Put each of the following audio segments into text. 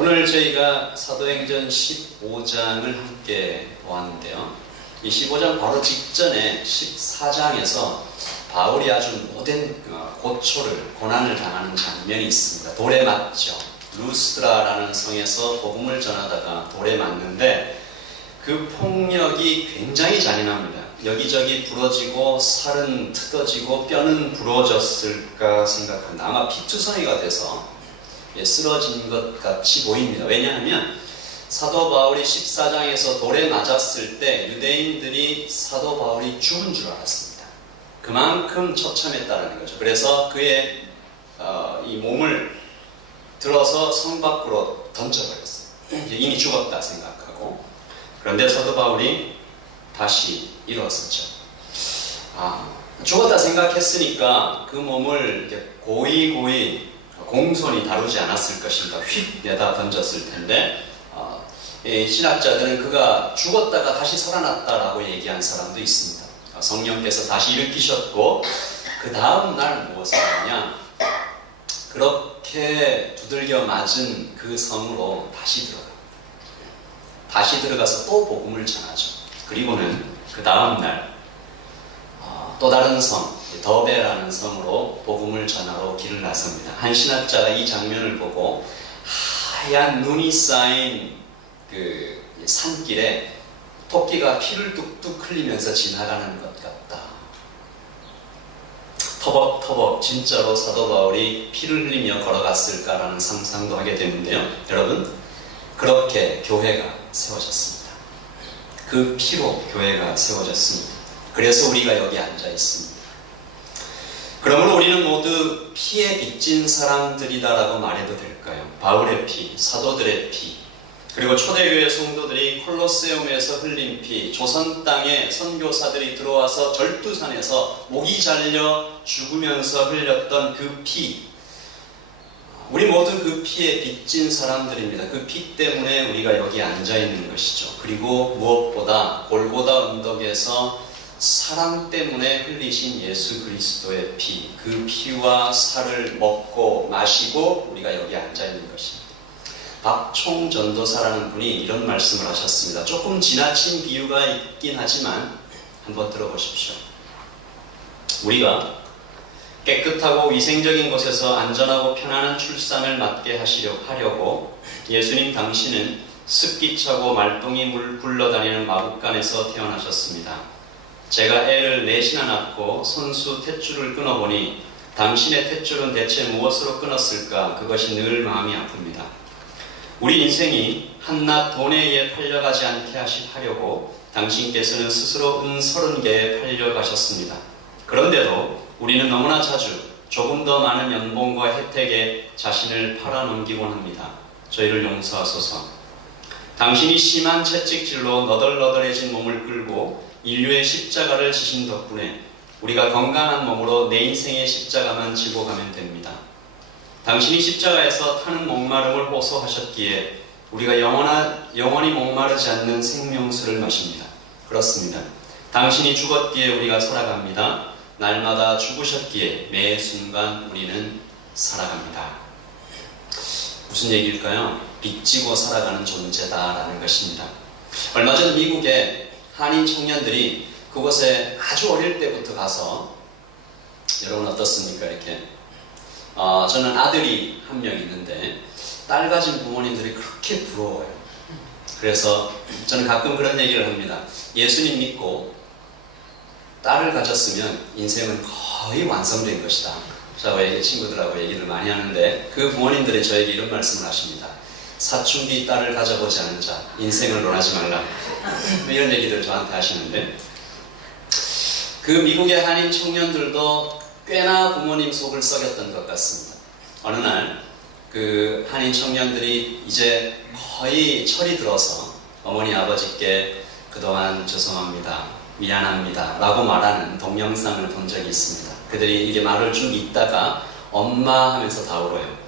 오늘 저희가 사도행전 15장을 함께 보았는데요. 이 15장 바로 직전에 14장에서 바울이 아주 모든 고난을 당하는 장면이 있습니다. 돌에 맞죠. 루스드라라는 성에서 복음을 전하다가 돌에 맞는데 그 폭력이 굉장히 잔인합니다. 여기저기 부러지고 살은 뜯어지고 뼈는 부러졌을까 생각합니다. 아마 피투성이가 돼서 쓰러진 것 같이 보입니다. 왜냐하면 사도 바울이 14장에서 돌에 맞았을 때 유대인들이 사도 바울이 죽은 줄 알았습니다. 그만큼 처참했다는 거죠. 그래서 그의 이 몸을 들어서 성 밖으로 던져버렸어요. 이미 죽었다 생각하고. 그런데 사도 바울이 다시 일어섰죠. 죽었다 생각했으니까 그 몸을 고이 공손히 다루지 않았을 것인가, 휙 내다 던졌을 텐데 신학자들은 그가 죽었다가 다시 살아났다라고 얘기한 사람도 있습니다. 성령께서 다시 일으키셨고 그 다음 날 무엇을 하냐, 그렇게 두들겨 맞은 그 성으로 다시 들어가서 또 복음을 전하죠. 그리고는 그 다음 날 또 다른 성, 더베라는 성으로 복음을 전하러 길을 나섭니다. 한 신학자가 이 장면을 보고 하얀 눈이 쌓인 그 산길에 토끼가 피를 뚝뚝 흘리면서 지나가는 것 같다. 터벅터벅 진짜로 사도 바울이 피를 흘리며 걸어갔을까라는 상상도 하게 되는데요. 여러분, 그렇게 교회가 세워졌습니다. 그 피로 교회가 세워졌습니다. 그래서 우리가 여기 앉아 있습니다. 그러므로 우리는 모두 피에 빚진 사람들이다라고 말해도 될까요? 바울의 피, 사도들의 피, 그리고 초대교회 성도들이 콜로세움에서 흘린 피, 조선 땅에 선교사들이 들어와서 절두산에서 목이 잘려 죽으면서 흘렸던 그 피, 우리 모두 그 피에 빚진 사람들입니다. 그 피 때문에 우리가 여기 앉아 있는 것이죠. 그리고 무엇보다 골고다 언덕에서 사랑 때문에 흘리신 예수 그리스도의 피, 그 피와 살을 먹고 마시고 우리가 여기 앉아 있는 것입니다. 박총 전도사라는 분이 이런 말씀을 하셨습니다. 조금 지나친 비유가 있긴 하지만 한번 들어보십시오. 우리가 깨끗하고 위생적인 곳에서 안전하고 편안한 출산을 맡게 하려고 예수님 당신은 습기차고 말똥이 물 굴러다니는 마국간에서 태어나셨습니다. 제가 애를 넷이나 낳고 손수 탯줄을 끊어보니 당신의 탯줄은 대체 무엇으로 끊었을까? 그것이 늘 마음이 아픕니다. 우리 인생이 한낱 돈에 의해 팔려가지 않게 하려고 당신께서는 스스로 은 30개에 팔려가셨습니다. 그런데도 우리는 너무나 자주 조금 더 많은 연봉과 혜택에 자신을 팔아넘기곤 합니다. 저희를 용서하소서. 당신이 심한 채찍질로 너덜너덜해진 몸을 끌고 인류의 십자가를 지신 덕분에 우리가 건강한 몸으로 내 인생의 십자가만 지고 가면 됩니다. 당신이 십자가에서 타는 목마름을 호소하셨기에 우리가 영원히 목마르지 않는 생명수를 마십니다. 그렇습니다. 당신이 죽었기에 우리가 살아갑니다. 날마다 죽으셨기에 매 순간 우리는 살아갑니다. 무슨 얘기일까요? 빚지고 살아가는 존재다라는 것입니다. 얼마 전 미국에 한인 청년들이 그곳에 아주 어릴 때부터 가서, 여러분 어떻습니까? 이렇게 저는 아들이 한 명 있는데 딸 가진 부모님들이 그렇게 부러워요. 그래서 저는 가끔 그런 얘기를 합니다. 예수님 믿고 딸을 가졌으면 인생은 거의 완성된 것이다. 저와 친구들하고 얘기를 많이 하는데 그 부모님들이 저에게 이런 말씀을 하십니다. 사춘기 딸을 가져보지 않은 자 인생을 논하지 말라. 이런 얘기들 저한테 하시는데, 그 미국의 한인 청년들도 꽤나 부모님 속을 썩였던 것 같습니다. 어느 날 그 한인 청년들이 이제 거의 철이 들어서 어머니 아버지께 그동안 죄송합니다, 미안합니다 라고 말하는 동영상을 본 적이 있습니다. 그들이 이게 말을 쭉 읽다가 엄마 하면서 다 울어요.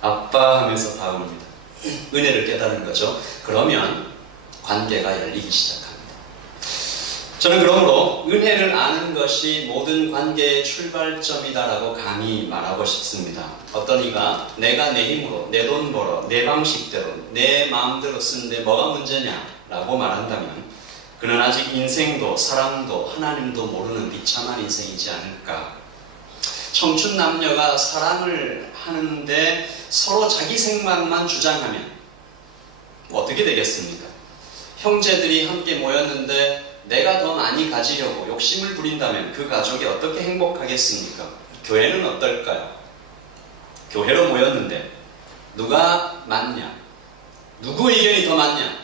아빠 하면서 다 웁니다. 은혜를 깨달은 거죠. 그러면 관계가 열리기 시작합니다. 저는 그러므로 은혜를 아는 것이 모든 관계의 출발점이다라고 감히 말하고 싶습니다. 어떤 이가 내가 내 힘으로 내 돈 벌어 내 방식대로 내 마음대로 쓰는데 뭐가 문제냐라고 말한다면 그는 아직 인생도 사랑도 하나님도 모르는 비참한 인생이지 않을까. 청춘 남녀가 사랑을 하는데 서로 자기 생각만 주장하면 어떻게 되겠습니까? 형제들이 함께 모였는데 내가 더 많이 가지려고 욕심을 부린다면 그 가족이 어떻게 행복하겠습니까? 교회는 어떨까요? 교회로 모였는데 누가 맞냐? 누구 의견이 더 맞냐?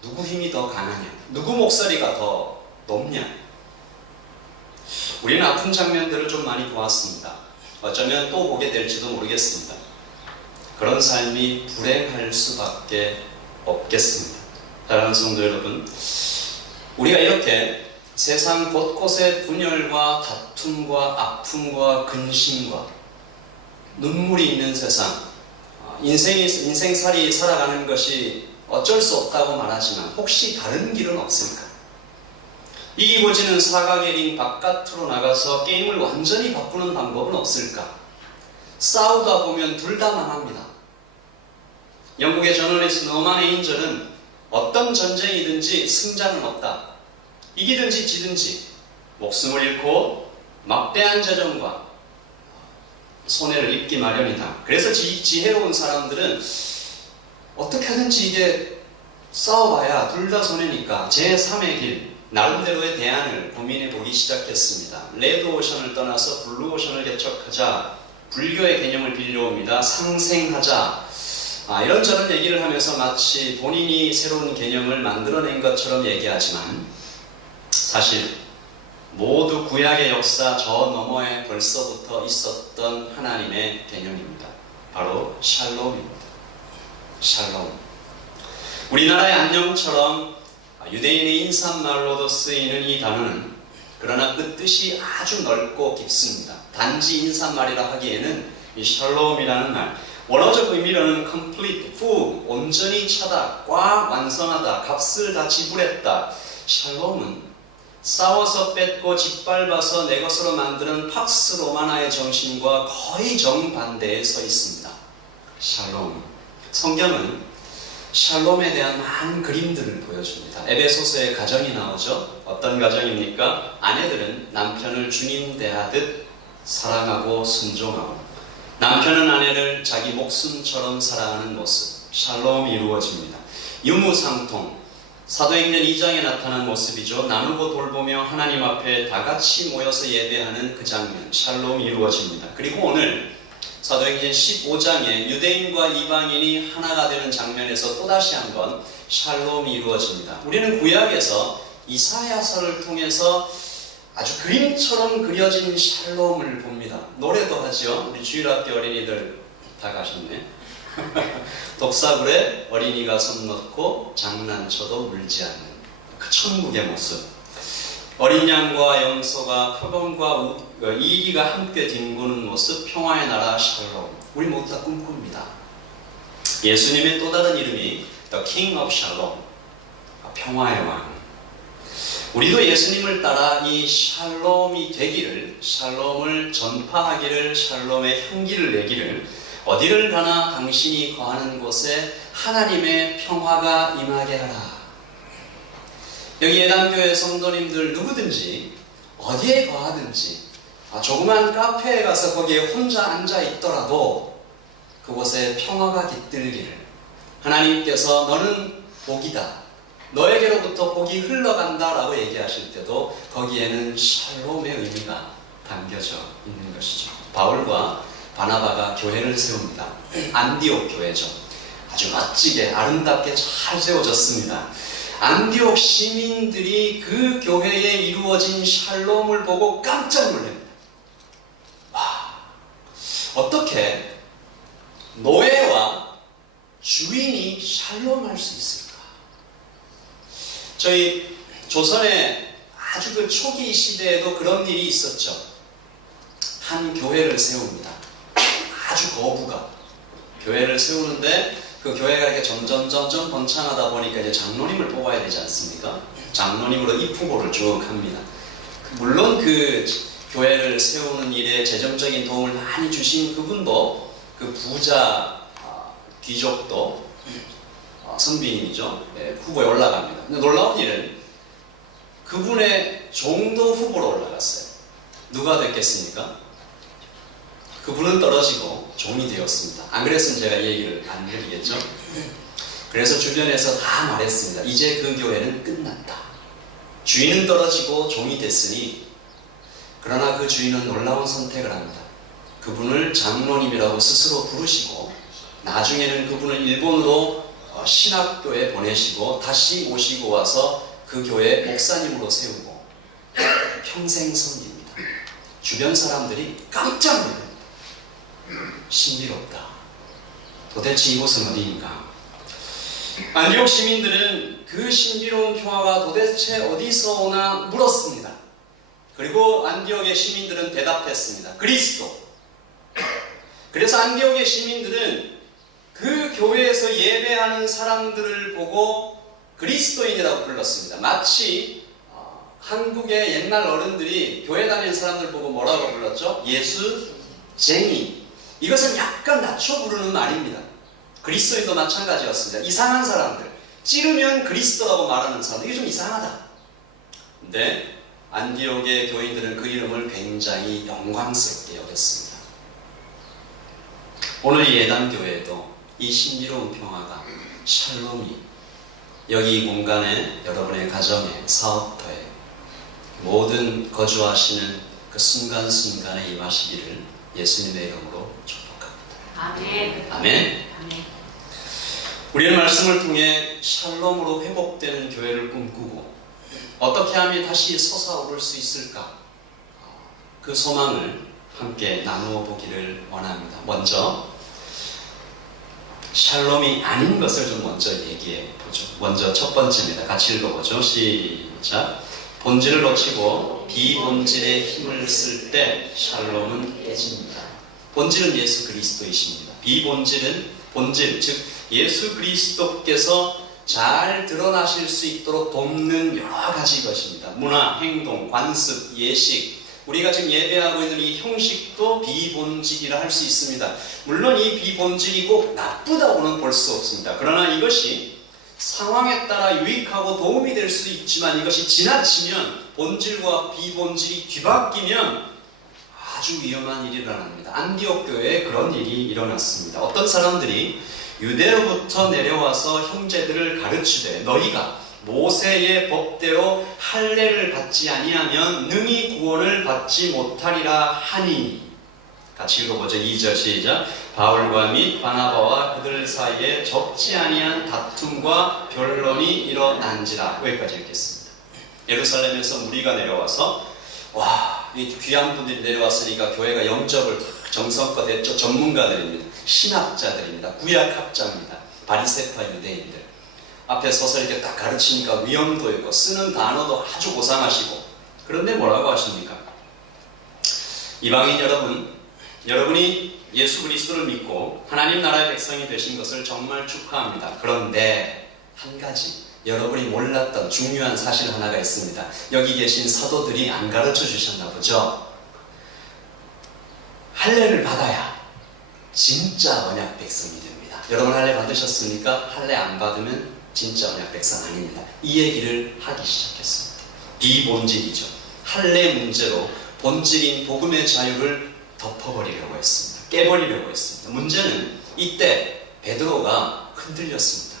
누구 힘이 더 강하냐? 누구 목소리가 더 높냐? 우리는 아픈 장면들을 좀 많이 보았습니다. 어쩌면 또 보게 될지도 모르겠습니다. 그런 삶이 불행할 수밖에 없겠습니다. 사랑하는 성도 여러분, 우리가 이렇게 세상 곳곳에 분열과 다툼과 아픔과 근심과 눈물이 있는 세상, 인생살이 살아가는 것이 어쩔 수 없다고 말하지만 혹시 다른 길은 없을까? 이기고지는 사각의 링 바깥으로 나가서 게임을 완전히 바꾸는 방법은 없을까? 싸우다 보면 둘 다 망합니다. 영국의 전원에서 노만 에인절은 어떤 전쟁이든지 승자는 없다. 이기든지 지든지 목숨을 잃고 막대한 재정과 손해를 입기 마련이다. 그래서 지혜로운 사람들은 어떻게 하든지 이게 싸워봐야 둘 다 손해니까 제3의 길, 나름대로의 대안을 고민해 보기 시작했습니다. 레드오션을 떠나서 블루오션을 개척하자. 불교의 개념을 빌려옵니다. 상생하자. 이런저런 얘기를 하면서 마치 본인이 새로운 개념을 만들어낸 것처럼 얘기하지만 사실 모두 구약의 역사 저 너머에 벌써부터 있었던 하나님의 개념입니다. 바로 샬롬입니다. 샬롬. 우리나라의 안녕처럼 유대인의 인사말로도 쓰이는 이 단어는 그러나 그 뜻이 아주 넓고 깊습니다. 단지 인사말이라 하기에는 이 샬롬이라는 말, 원어적 의미로는 complete, full, 온전히 차다, 꽉 완성하다, 값을 다 지불했다. 샬롬은 싸워서 뺏고 짓밟아서 내 것으로 만드는 팍스 로마나의 정신과 거의 정반대에 서 있습니다. 샬롬. 성경은 샬롬에 대한 많은 그림들을 보여줍니다. 에베소서에 가정이 나오죠. 어떤 가정입니까? 아내들은 남편을 주님 대하듯 사랑하고 순종하고 남편은 아내를 자기 목숨처럼 사랑하는 모습, 샬롬이 이루어집니다. 유무상통, 사도행전 2장에 나타난 모습이죠. 나누고 돌보며 하나님 앞에 다 같이 모여서 예배하는 그 장면, 샬롬이 이루어집니다. 그리고 오늘 사도행전 15장에 유대인과 이방인이 하나가 되는 장면에서 또다시 한번 샬롬이 이루어집니다. 우리는 구약에서 이사야서를 통해서 아주 그림처럼 그려진 샬롬을 봅니다. 노래도 하죠. 우리 주일학교 어린이들 다 가셨네. 독사굴에 어린이가 손 넣고 장난쳐도 울지 않는 그 천국의 모습. 어린 양과 염소가 표범과 이리가 함께 뒹구는 모습, 평화의 나라 샬롬. 우리 모두 다 꿈꿉니다. 예수님의 또 다른 이름이 The King of Shalom, 평화의 왕. 우리도 예수님을 따라 이 샬롬이 되기를, 샬롬을 전파하기를, 샬롬의 향기를 내기를, 어디를 가나 당신이 거하는 곳에 하나님의 평화가 임하게 하라. 여기 예단교회 성도님들 누구든지 어디에 거하든지 조그만 카페에 가서 거기에 혼자 앉아 있더라도 그곳에 평화가 깃들기를, 하나님께서 너는 복이다, 너에게로부터 복이 흘러간다 라고 얘기하실 때도 거기에는 샬롬의 의미가 담겨져 있는 것이죠. 바울과 바나바가 교회를 세웁니다. 안디옥 교회죠. 아주 멋지게 아름답게 잘 세워졌습니다. 안디옥 시민들이 그 교회에 이루어진 샬롬을 보고 깜짝 놀랍니다. 와, 어떻게 노예와 주인이 샬롬할 수 있을까? 저희 조선의 아주 그 초기 시대에도 그런 일이 있었죠. 한 교회를 세웁니다. 아주 거부가 교회를 세우는데 그 교회가 이렇게 점점 번창하다 보니까 이제 장로님을 뽑아야 되지 않습니까? 장로님으로 입후보를 쭉 합니다. 물론 그 교회를 세우는 일에 재정적인 도움을 많이 주신 그분도 그 부자 귀족도 선비님이죠. 네, 후보에 올라갑니다. 근데 놀라운 일은 그분의 종도 후보로 올라갔어요. 누가 됐겠습니까? 그분은 떨어지고 종이 되었습니다. 안 그랬으면 제가 이 얘기를 안 드리겠죠. 그래서 주변에서 다 말했습니다. 이제 그 교회는 끝났다. 주인은 떨어지고 종이 됐으니, 그러나 그 주인은 놀라운 선택을 합니다. 그분을 장로님이라고 스스로 부르시고 나중에는 그분을 일본으로 신학교에 보내시고 다시 모시고 와서 그 교회 목사님으로 세우고 평생 섬깁니다. 주변 사람들이 깜짝 놀랍니다. 신비롭다. 도대체 이곳은 어디인가? 안디옥 시민들은 그 신비로운 평화가 도대체 어디서 오나 물었습니다. 그리고 안디옥의 시민들은 대답했습니다. 그리스도. 그래서 안디옥의 시민들은 그 교회에서 예배하는 사람들을 보고 그리스도인이라고 불렀습니다. 마치 한국의 옛날 어른들이 교회 다니는 사람들 보고 뭐라고 불렀죠? 예수쟁이. 이것은 약간 낮춰 부르는 말입니다. 그리스도인도 마찬가지였습니다. 이상한 사람들, 찌르면 그리스도라고 말하는 사람들, 이게 좀 이상하다. 근데 안디옥의 교인들은 그 이름을 굉장히 영광스럽게 여겼습니다. 오늘 예담교회에도 이 신비로운 평화가, 샬롬이 여기 이 공간에, 여러분의 가정에, 사업터에 모든 거주하시는 그 순간순간에 임하시기를 예수님의 이름으로 축복합니다. 아멘. 아멘. 아멘. 우리는 말씀을 통해 샬롬으로 회복되는 교회를 꿈꾸고 어떻게 하면 다시 솟아오를 수 있을까? 그 소망을 함께 나누어 보기를 원합니다. 먼저 샬롬이 아닌 것을 좀 먼저 얘기해 보죠. 먼저 첫 번째입니다. 같이 읽어보죠. 시작. 본질을 놓치고 비본질의 힘을 쓸 때 샬롬은 깨집니다. 본질은 예수 그리스도이십니다. 비본질은 본질, 즉 예수 그리스도께서 잘 드러나실 수 있도록 돕는 여러 가지 것입니다. 문화, 행동, 관습, 예식, 우리가 지금 예배하고 있는 이 형식도 비본질이라 할 수 있습니다. 물론 이 비본질이 꼭 나쁘다고는 볼 수 없습니다. 그러나 이것이 상황에 따라 유익하고 도움이 될 수 있지만 이것이 지나치면, 본질과 비본질이 뒤바뀌면 아주 위험한 일이 일어납니다. 안디옥 교회에 그런 일이 일어났습니다. 어떤 사람들이 유대로부터 내려와서 형제들을 가르치되 너희가 모세의 법대로 할례를 받지 아니하면 능히 구원을 받지 못하리라 하니. 같이 읽어보죠. 2절 시작. 바울과 및 바나바와 그들 사이에 적지 아니한 다툼과 변론이 일어난지라. 여기까지 읽겠습니다. 예루살렘에서 무리가 내려와서 이 귀한 분들이 내려왔으니까 교회가 영접을 정성껏 했죠. 전문가들입니다. 신학자들입니다. 구약학자입니다. 바리새파 유대인들. 앞에 서서 이렇게 딱 가르치니까 위험도 있고 쓰는 단어도 아주 고상하시고. 그런데 뭐라고 하십니까? 이방인 여러분, 여러분이 예수 그리스도를 믿고 하나님 나라의 백성이 되신 것을 정말 축하합니다. 그런데 한 가지 여러분이 몰랐던 중요한 사실 하나가 있습니다. 여기 계신 사도들이 안 가르쳐 주셨나 보죠. 할례를 받아야 진짜 언약 백성이 됩니다. 여러분 할례 받으셨습니까? 할례 안 받으면 진짜 언약 백성 아닙니다. 이 얘기를 하기 시작했습니다. 비본질이죠. 할례 문제로 본질인 복음의 자유를 덮어버리려고 했습니다. 깨버리려고 했습니다. 문제는 이때 베드로가 흔들렸습니다.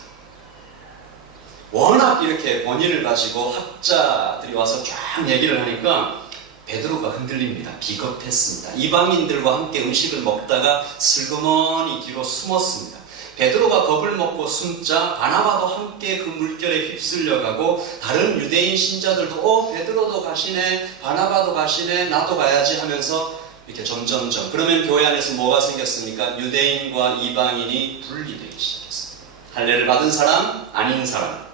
워낙 이렇게 본의를 가지고 학자들이 와서 쫙 얘기를 하니까 베드로가 흔들립니다. 비겁했습니다. 이방인들과 함께 음식을 먹다가 슬그머니 뒤로 숨었습니다. 베드로가 겁을 먹고 숨자 바나바도 함께 그 물결에 휩쓸려가고 다른 유대인 신자들도 베드로도 가시네, 바나바도 가시네, 나도 가야지 하면서 이렇게 점점점. 그러면 교회 안에서 뭐가 생겼습니까? 유대인과 이방인이 분리되기 시작했습니다. 할례를 받은 사람, 아닌 사람.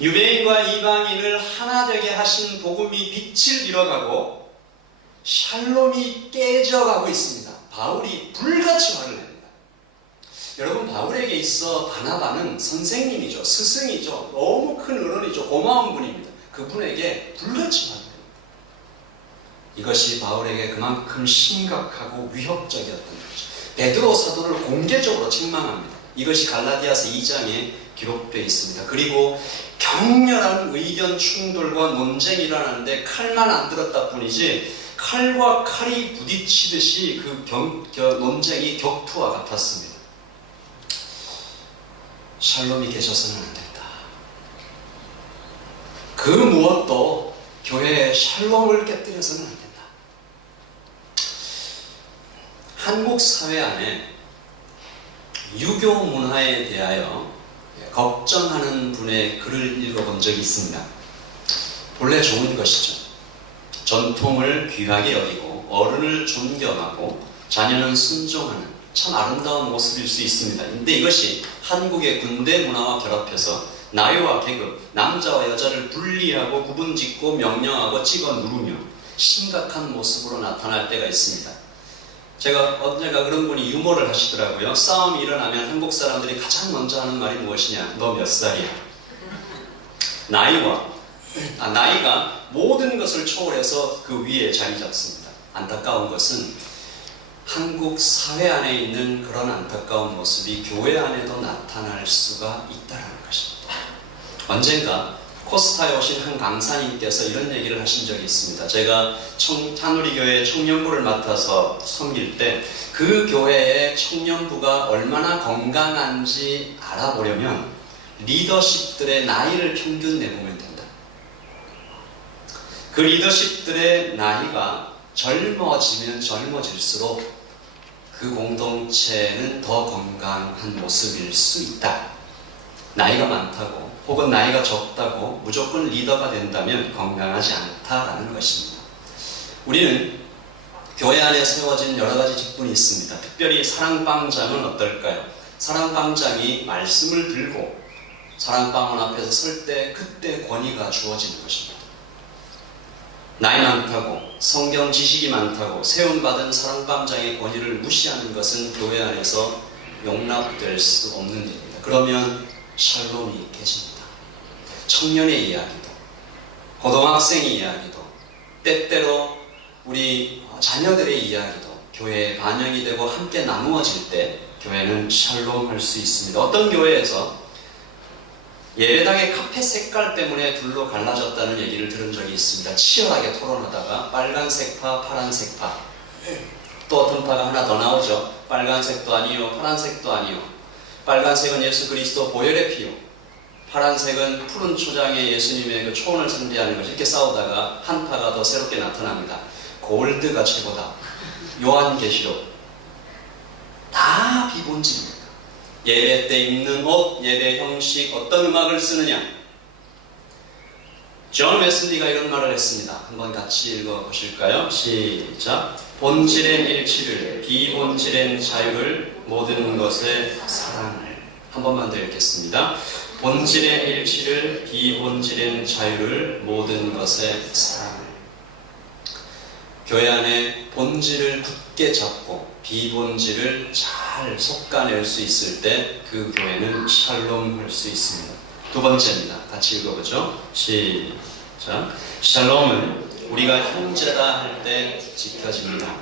유대인과 이방인을 하나 되게 하신 복음이 빛을 잃어가고 샬롬이 깨져가고 있습니다. 바울이 불같이 화를 냅니다. 여러분, 바울에게 있어 바나바는 선생님이죠. 스승이죠. 너무 큰 어른이죠. 고마운 분입니다. 그분에게 불같이 말합니다. 이것이 바울에게 그만큼 심각하고 위협적이었던 거죠. 베드로 사도를 공개적으로 책망합니다. 이것이 갈라디아서 2장에 기록되어 있습니다. 그리고 격렬한 의견 충돌과 논쟁이 일어나는데 칼만 안 들었다 뿐이지 칼과 칼이 부딪히듯이 그 논쟁이 격투와 같았습니다. 샬롬이 계셔서는 안 된다. 그 무엇도 교회의 샬롬을 깨뜨려서는 안 된다. 한국 사회 안에 유교 문화에 대하여 걱정하는 분의 글을 읽어본 적이 있습니다. 본래 좋은 것이죠. 전통을 귀하게 여기고 어른을 존경하고 자녀는 순종하는 참 아름다운 모습일 수 있습니다. 근데 이것이 한국의 군대 문화와 결합해서 나이와 계급, 남자와 여자를 분리하고 구분짓고 명령하고 찍어 누르며 심각한 모습으로 나타날 때가 있습니다. 제가 언젠가 그런 분이 유머를 하시더라고요. 싸움이 일어나면 한국 사람들이 가장 먼저 하는 말이 무엇이냐? 너 몇 살이야? 나이가 모든 것을 초월해서 그 위에 자리 잡습니다. 안타까운 것은 한국 사회 안에 있는 그런 안타까운 모습이 교회 안에도 나타날 수가 있다는 것입니다. 언젠가 코스타에 오신 한 강사님께서 이런 얘기를 하신 적이 있습니다. 제가 한우리교회 청년부를 맡아서 섬길 때 그 교회의 청년부가 얼마나 건강한지 알아보려면 리더십들의 나이를 평균 내보면 된다. 그 리더십들의 나이가 젊어지면 젊어질수록 그 공동체는 더 건강한 모습일 수 있다. 나이가 많다고 혹은 나이가 적다고 무조건 리더가 된다면 건강하지 않다라는 것입니다. 우리는 교회 안에 세워진 여러 가지 직분이 있습니다. 특별히 사랑방장은 어떨까요? 사랑방장이 말씀을 들고 사랑방언 앞에서 설 때 그때 권위가 주어지는 것입니다. 나이 많다고 성경 지식이 많다고 세움받은 사랑방장의 권위를 무시하는 것은 교회 안에서 용납될 수 없는 일입니다. 그러면 샬롬이 깨집니다. 청년의 이야기도 고등학생의 이야기도 때때로 우리 자녀들의 이야기도 교회에 반영이 되고 함께 나누어질 때 교회는 샬롬할 수 있습니다. 어떤 교회에서 예배당의 카페 색깔 때문에 둘로 갈라졌다는 얘기를 들은 적이 있습니다. 치열하게 토론하다가 빨간색파, 파란색파, 또 어떤 파가 하나 더 나오죠. 빨간색도 아니요, 파란색도 아니요. 빨간색은 예수 그리스도 보혈의 피요, 파란색은 푸른 초장에 예수님의 그 초원을 상대하는 것. 이렇게 싸우다가 한 파가 더 새롭게 나타납니다. 골드가 최고다. 요한계시록. 다 비본질입니다. 예배 때 입는 옷, 예배 형식, 어떤 음악을 쓰느냐. 존 웨슬리가 이런 말을 했습니다. 한번 같이 읽어보실까요? 시작. 본질엔 일치를, 비본질엔 자유를, 모든 것에 사랑을. 한 번만 더 읽겠습니다. 본질엔 일치를, 비본질엔 자유를, 모든 것에 사랑을. 교회 안에 본질을 굳게 잡고 비본질을 잘 솎아낼 수 있을 때 그 교회는 샬롬할 수 있습니다. 두 번째입니다. 같이 읽어보죠. 시작. 샬롬은 우리가 형제다 할 때 지켜집니다.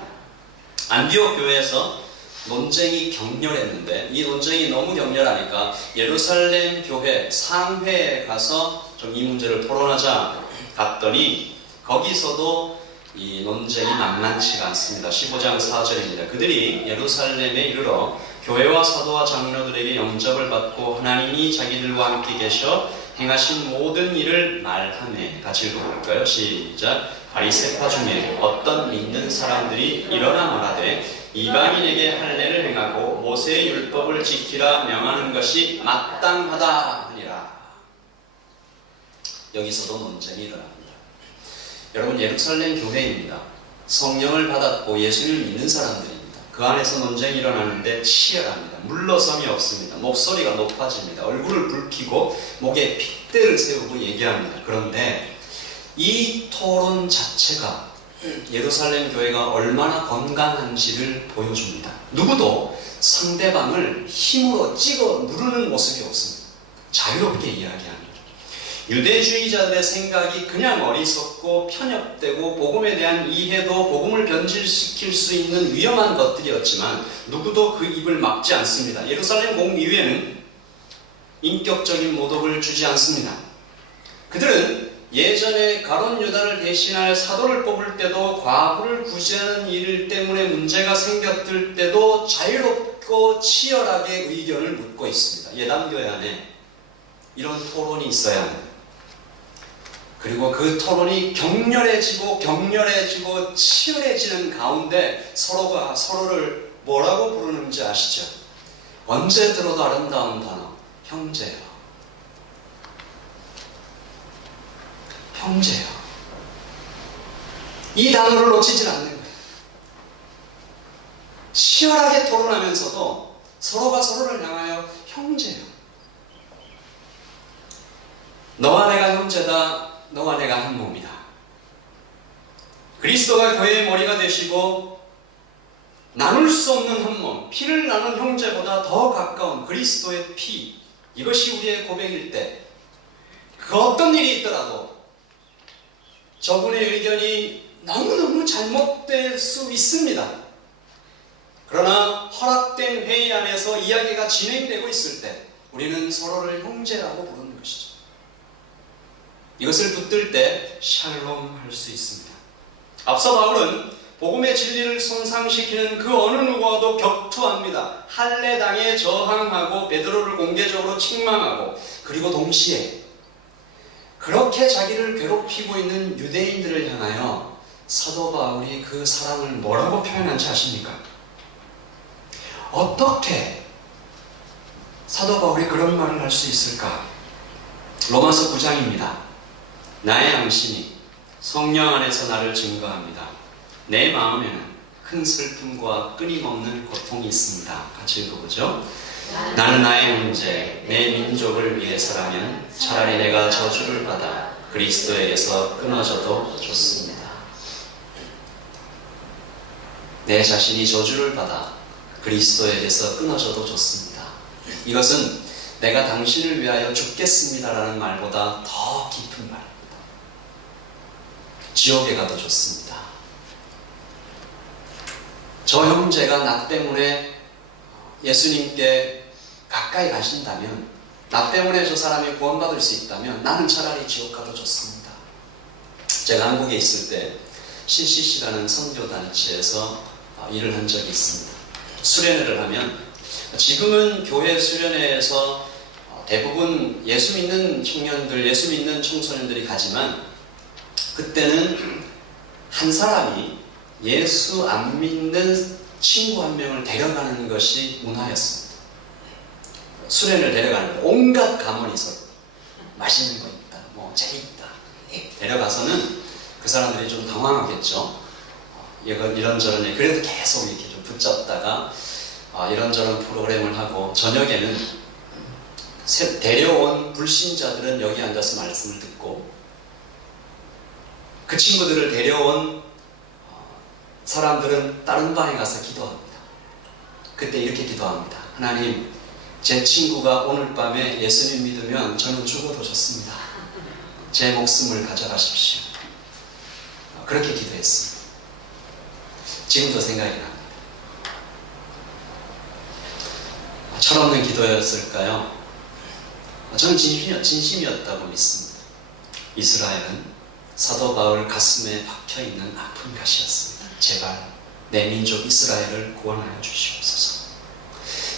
안디옥 교회에서 논쟁이 격렬했는데 이 논쟁이 너무 격렬하니까 예루살렘 교회 상회에 가서 좀 이 문제를 토론하자 갔더니 거기서도 이 논쟁이 만만치가 않습니다. 15장 4절입니다. 그들이 예루살렘에 이르러 교회와 사도와 장로들에게 영접을 받고 하나님이 자기들과 함께 계셔 행하신 모든 일을 말하네. 같이 읽어볼까요? 시작. 바리새파 중에 어떤 믿는 사람들이 일어나 말하되 이방인에게 할례를 행하고 모세의 율법을 지키라 명하는 것이 마땅하다 하니라. 여기서도 논쟁이 일어납니다. 여러분, 예루살렘 교회입니다. 성령을 받았고 예수님을 믿는 사람들입니다. 그 안에서 논쟁이 일어나는데 치열합니다. 물러섬이 없습니다. 목소리가 높아집니다. 얼굴을 붉히고 목에 핏대를 세우고 얘기합니다. 그런데 이 토론 자체가 예루살렘 교회가 얼마나 건강한지를 보여줍니다. 누구도 상대방을 힘으로 찍어 누르는 모습이 없습니다. 자유롭게 이야기합니다. 유대주의자들의 생각이 그냥 어리석고 편협되고 복음에 대한 이해도 복음을 변질시킬 수 있는 위험한 것들이었지만 누구도 그 입을 막지 않습니다. 예루살렘 공의회는 인격적인 모독을 주지 않습니다. 그들은 예전에 가룟 유다를 대신할 사도를 뽑을 때도 과부를 구제하는 일 때문에 문제가 생겼을 때도 자유롭고 치열하게 의견을 묻고 있습니다. 예당교회 안에 이런 토론이 있어야 합니다. 그리고 그 토론이 격렬해지고 치열해지는 가운데 서로가 서로를 뭐라고 부르는지 아시죠? 언제 들어도 아름다운 단어, 형제요. 형제요. 이 단어를 놓치질 않는 거예요. 치열하게 토론하면서도 서로가 서로를 향하여 형제요. 너와 내가 형제다. 너와 내가 한 몸이다. 그리스도가 교회의 머리가 되시고 나눌 수 없는 한 몸, 피를 나눈 형제보다 더 가까운 그리스도의 피, 이것이 우리의 고백일 때 그 어떤 일이 있더라도 저분의 의견이 너무너무 잘못될 수 있습니다. 그러나 허락된 회의 안에서 이야기가 진행되고 있을 때 우리는 서로를 형제라고 부르는 것이죠. 이것을 붙들 때 샬롬 할 수 있습니다. 앞서 바울은 복음의 진리를 손상시키는 그 어느 누구와도 격투합니다. 할례당에 저항하고 베드로를 공개적으로 책망하고 그리고 동시에 그렇게 자기를 괴롭히고 있는 유대인들을 향하여 사도 바울이 그 사랑을 뭐라고 표현한지 아십니까? 어떻게 사도 바울이 그런 말을 할 수 있을까? 로마서 9장입니다. 나의 양심이 성령 안에서 나를 증거합니다. 내 마음에는 큰 슬픔과 끊임없는 고통이 있습니다. 같이 읽어보죠. 나는 나의 문제, 내 민족을 위해서라면 차라리 내가 저주를 받아 그리스도에게서 끊어져도 좋습니다. 내 자신이 저주를 받아 그리스도에게서 끊어져도 좋습니다. 이것은 내가 당신을 위하여 죽겠습니다라는 말보다 더 깊은 말입니다. 지옥에 가도 좋습니다. 저 형제가 나 때문에 예수님께 가까이 가신다면, 나 때문에 저 사람이 구원받을 수 있다면 나는 차라리 지옥 가도 좋습니다. 제가 한국에 있을 때 CCC라는 선교단체에서 일을 한 적이 있습니다. 수련회를 하면 지금은 교회 수련회에서 대부분 예수 믿는 청년들, 예수 믿는 청소년들이 가지만 그때는 한 사람이 예수 안 믿는 친구 한 명을 데려가는 것이 문화였습니다. 수련을 데려가는 온갖 가문이 서로 맛있는 거 있다, 뭐 재밌다 데려가서는 그 사람들이 좀 당황하겠죠. 이런저런 그래도 계속 이렇게 좀 붙잡다가 이런저런 프로그램을 하고 저녁에는 데려온 불신자들은 여기 앉아서 말씀을 듣고 그 친구들을 데려온 사람들은 다른 방에 가서 기도합니다. 그때 이렇게 기도합니다. 하나님, 제 친구가 오늘 밤에 예수님 믿으면 저는 죽어도 좋습니다. 제 목숨을 가져가십시오. 그렇게 기도했습니다. 지금도 생각이 납니다. 철없는 기도였을까요? 저는 진심이었다고 믿습니다. 이스라엘은 사도 바울 가슴에 박혀있는 아픈 가시였습니다. 제발 내 민족 이스라엘을 구원하여 주시옵소서.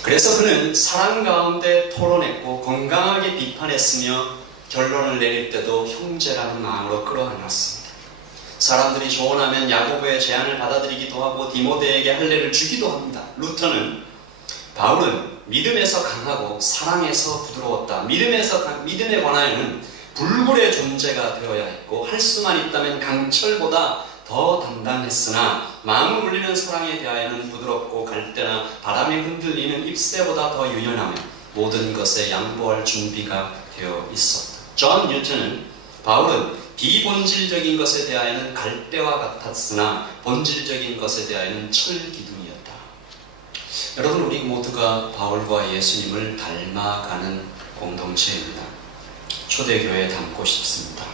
그래서 그는 사랑 가운데 토론했고 건강하게 비판했으며 결론을 내릴 때도 형제라는 마음으로 끌어안았습니다. 사람들이 조언하면 야고보의 제안을 받아들이기도 하고 디모데에게 할례를 주기도 합니다. 루터는 바울은 믿음에서 강하고 사랑에서 부드러웠다. 믿음에 관하여는 불굴의 존재가 되어야 했고 할 수만 있다면 강철보다 더 단단했으나 마음을 울리는 사랑에 대하여는 부드럽고 갈대나 바람에 흔들리는 잎새보다 더 유연하며 모든 것에 양보할 준비가 되어 있었다. 존 뉴턴은 바울은 비본질적인 것에 대하여는 갈대와 같았으나 본질적인 것에 대하여는 철기둥이었다. 여러분, 우리 모두가 바울과 예수님을 닮아가는 공동체입니다. 초대교회 닮고 싶습니다.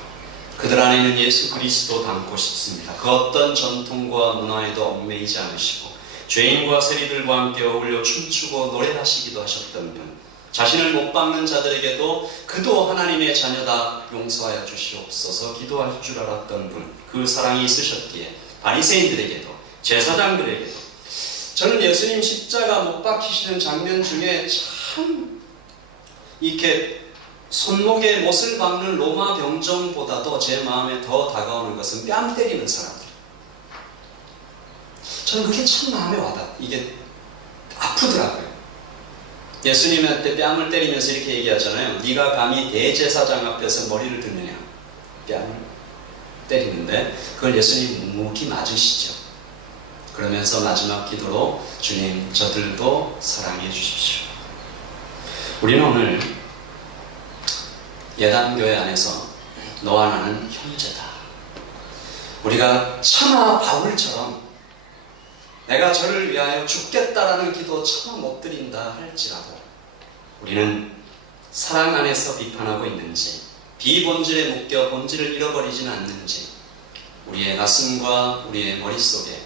그들 안에 있는 예수 그리스도 닮고 싶습니다. 그 어떤 전통과 문화에도 얽매이지 않으시고 죄인과 세리들과 함께 어울려 춤추고 노래하시기도 하셨던 분, 자신을 못 박는 자들에게도 그도 하나님의 자녀다 용서하여 주시옵소서 기도할 줄 알았던 분, 그 사랑이 있으셨기에 바리새인들에게도 제사장들에게도, 저는 예수님 십자가 못 박히시는 장면 중에 참 이렇게 손목에 못을 박는 로마 병정보다도 제 마음에 더 다가오는 것은 뺨 때리는 사람들. 저는 그게 참 마음에 와닿아. 이게 아프더라고요. 예수님한테 뺨을 때리면서 이렇게 얘기하잖아요. 네가 감히 대제사장 앞에서 머리를 드느냐. 뺨을 때리는데 그걸 예수님 묵묵히 맞으시죠. 그러면서 마지막 기도로 주님, 저들도 사랑해 주십시오. 우리는 오늘 예단교회 안에서 너와 나는 형제다. 우리가 차마 바울처럼 내가 저를 위하여 죽겠다라는 기도 차마 못 드린다 할지라도 우리는 사랑 안에서 비판하고 있는지, 비본질에 묶여 본질을 잃어버리지는 않는지, 우리의 가슴과 우리의 머릿속에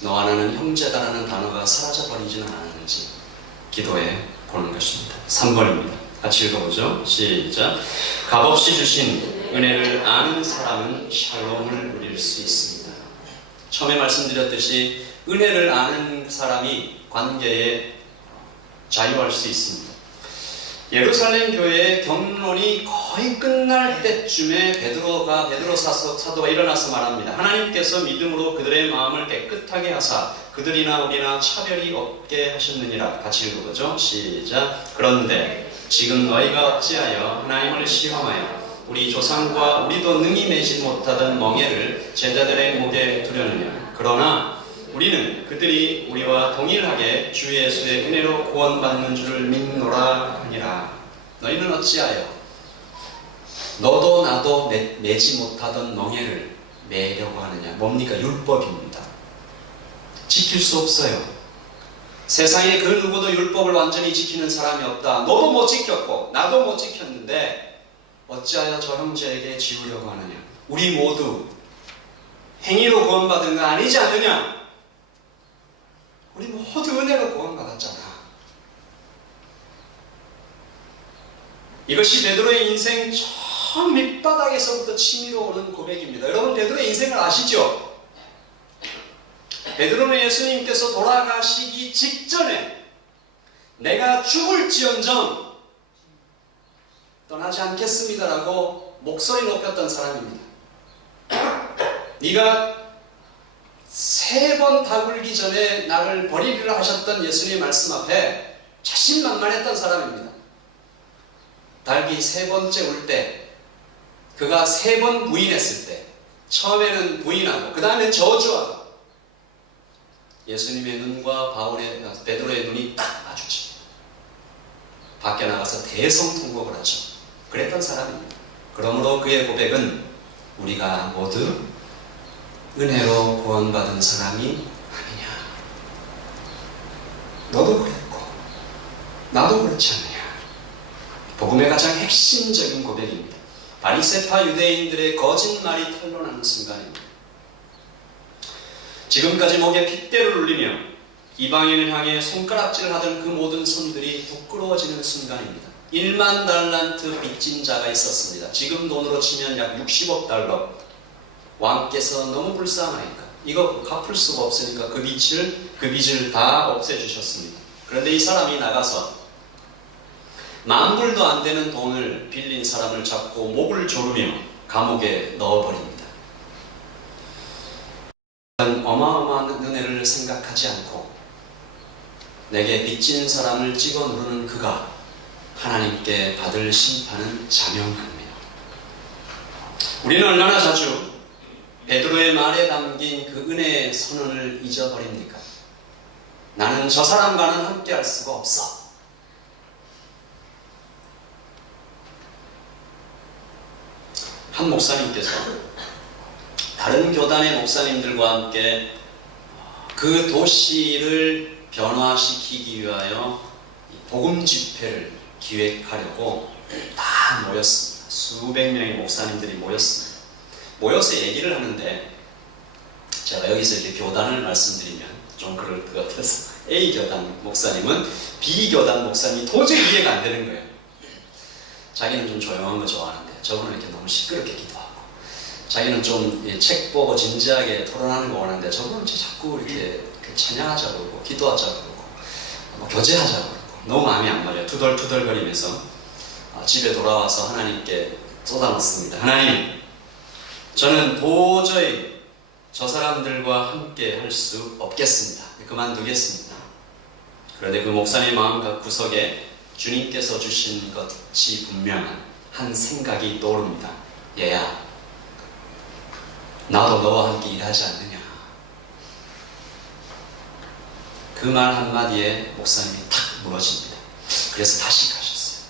너와 나는 형제다라는 단어가 사라져버리지는 않았는지 기도해 보는 것입니다. 3번입니다. 같이 읽어보죠. 시작. 값없이 주신 은혜를 아는 사람은 샬롬을 누릴 수 있습니다. 처음에 말씀드렸듯이 은혜를 아는 사람이 관계에 자유할 수 있습니다. 예루살렘 교회의 경론이 거의 끝날 때쯤에 베드로 사도가 일어나서 말합니다. 하나님께서 믿음으로 그들의 마음을 깨끗하게 하사 그들이나 우리나 차별이 없게 하셨느니라. 같이 읽어보죠. 시작. 그런데 지금 너희가 어찌하여 하나님을 시험하여 우리 조상과 우리도 능히 매지 못하던 멍에를 제자들의 목에 두려느냐. 그러나 우리는 그들이 우리와 동일하게 주 예수의 은혜로 구원받는 줄을 믿노라 하니라. 너희는 어찌하여 너도 나도 매지 못하던 멍에를 매려고 하느냐. 뭡니까? 율법입니다. 지킬 수 없어요. 세상에 그 누구도 율법을 완전히 지키는 사람이 없다. 너도 못 지켰고 나도 못 지켰는데 어찌하여 저 형제에게 지우려고 하느냐. 우리 모두 행위로 구원받은 거 아니지 않느냐. 우리 모두 은혜로 구원받았잖아. 이것이 베드로의 인생 처음 밑바닥에서부터 치밀어 오는 고백입니다. 여러분, 베드로의 인생을 아시죠? 베드로는 예수님께서 돌아가시기 직전에 내가 죽을지언정 떠나지 않겠습니다라고 목소리 높였던 사람입니다. 네가 3번 다 굴기 전에 나를 버리리라 하셨던 예수님의 말씀 앞에 자신만만했던 사람입니다. 닭이 3번째 울 때, 그가 3번 부인했을 때, 처음에는 부인하고 그 다음엔 저주하고, 예수님의 눈과 베드로의 눈이 딱 마주치 밖에 나가서 대성통곡을 하죠. 그랬던 사람입니다. 그러므로 그의 고백은 우리가 모두 은혜로 구원받은 사람이 아니냐. 너도 그랬고 나도 그렇지 않느냐. 복음의 가장 핵심적인 고백입니다. 바리새파 유대인들의 거짓말이 탄로나는 순간입니다. 지금까지 목에 핏대를 울리며 이방인을 향해 손가락질을 하던 그 모든 손들이 부끄러워지는 순간입니다. 1만 달란트 빚진 자가 있었습니다. 지금 돈으로 치면 약 60억 달러. 왕께서 너무 불쌍하니까 이거 갚을 수가 없으니까 그 빚을 다 없애주셨습니다. 그런데 이 사람이 나가서 10,000불도 안 되는 돈을 빌린 사람을 잡고 목을 조르며 감옥에 넣어버립니다. 어마어마한 은혜를 생각하지 않고 내게 빚진 사람을 찍어 누르는 그가 하나님께 받을 심판은 자명합니다. 우리는 얼마나 자주 베드로의 말에 담긴 그 은혜의 선언을 잊어버립니까? 나는 저 사람과는 함께 할 수가 없어. 한 목사님께서 다른 교단의 목사님들과 함께 그 도시를 변화시키기 위하여 복음 집회를 기획하려고 다 모였습니다. 수백 명의 목사님들이 모였습니다. 모여서 얘기를 하는데 제가 여기서 이렇게 교단을 말씀드리면 좀 그럴 것 같아서 A교단 목사님은 B교단 목사님이 도저히 이해가 안 되는 거예요. 자기는 좀 조용한 거 좋아하는데 저분은 이렇게 너무 시끄럽게 기도하고, 자기는 좀 책 보고 진지하게 토론하는 거 원하는데 저분은 자꾸 이렇게 찬양하자고 그러고 기도하자고 그러고 뭐 교제하자고 그러고 너무 마음이 안 맞아요. 투덜투덜거리면서 집에 돌아와서 하나님께 쏟아놓습니다. 하나님, 저는 도저히 저 사람들과 함께 할 수 없겠습니다. 그만두겠습니다. 그런데 그 목사님 마음 구석에 주님께서 주신 것이 분명한 한 생각이 떠오릅니다. 얘야, 나도 너와 함께 일하지 않느냐. 그 말 한마디에 목사님이 탁 무너집니다. 그래서 다시 가셨어요.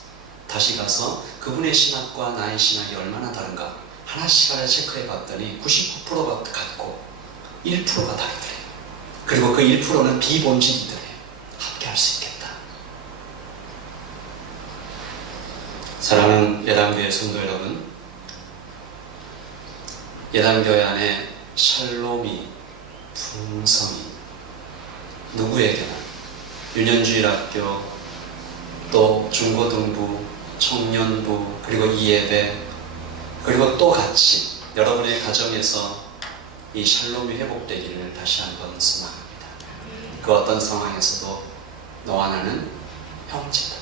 다시 가서 그분의 신학과 나의 신학이 얼마나 다른가 하나씩 체크해 봤더니 99%가 같고 1%가 다르더래요. 그리고 그 1%는 비본질이더래요. 함께 할 수 있겠다. 사랑하는 예당교회 성도 여러분, 예당교회 안에 샬롬이 풍성히 누구에게나 유년주일학교, 또 중고등부, 청년부, 그리고 이예배, 그리고 또 같이 여러분의 가정에서 이 샬롬이 회복되기를 다시 한번 소망합니다. 그 어떤 상황에서도 너와 나는 형제다.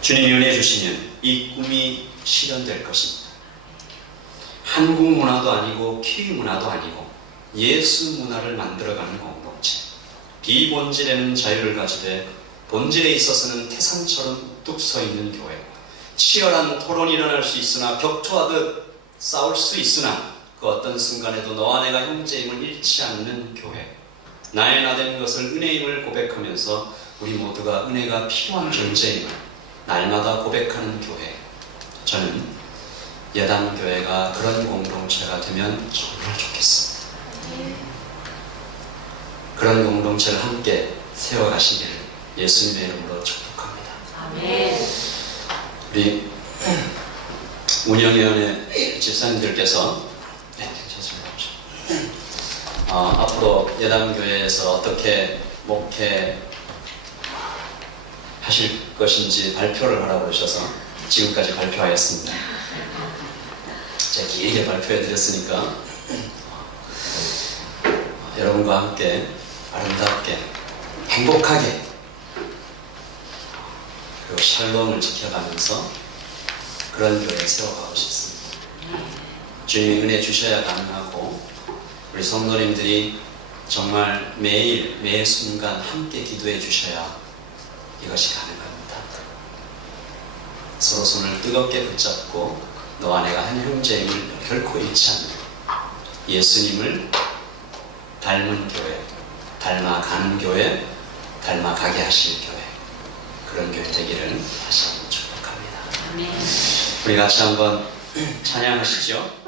주님이 은혜 주시면 이 꿈이 실현될 것입니다. 한국 문화도 아니고 키위 문화도 아니고 예수 문화를 만들어가는 공동체. 비본질에는 자유를 가지되 본질에 있어서는 태산처럼 뚝 서 있는 교회. 치열한 토론이 일어날 수 있으나 격투하듯 싸울 수 있으나 그 어떤 순간에도 너와 내가 형제임을 잃지 않는 교회. 나의 나된 것을 은혜임을 고백하면서 우리 모두가 은혜가 필요한 존재임을 날마다 고백하는 교회. 저는 예당교회가 그런 공동체가 되면 정말 좋겠습니다. 그런 공동체를 함께 세워가시기를 예수님의 이름으로 축복합니다. 아멘. 우리 운영위원회 집사님들께서 앞으로 예당교회에서 어떻게 목회 하실 것인지 발표를 하라고 그러셔서 지금까지 발표하였습니다. 제가 길게 발표해 드렸으니까 여러분과 함께 아름답게 행복하게 그리고 샬롬을 지켜가면서 그런 교회를 세워가고 싶습니다. 주님이 은혜 주셔야 가능하고 우리 성도님들이 정말 매일 매 순간 함께 기도해 주셔야 이것이 가능합니다. 서로 손을 뜨겁게 붙잡고 너와 내가 한 형제임을 결코 잃지 않는 예수님을 닮은 교회, 닮아가는 교회, 닮아가게 하실 교회, 그런 교회 되기를 다시 한번 축복합니다. 우리 같이 한번 찬양하시죠.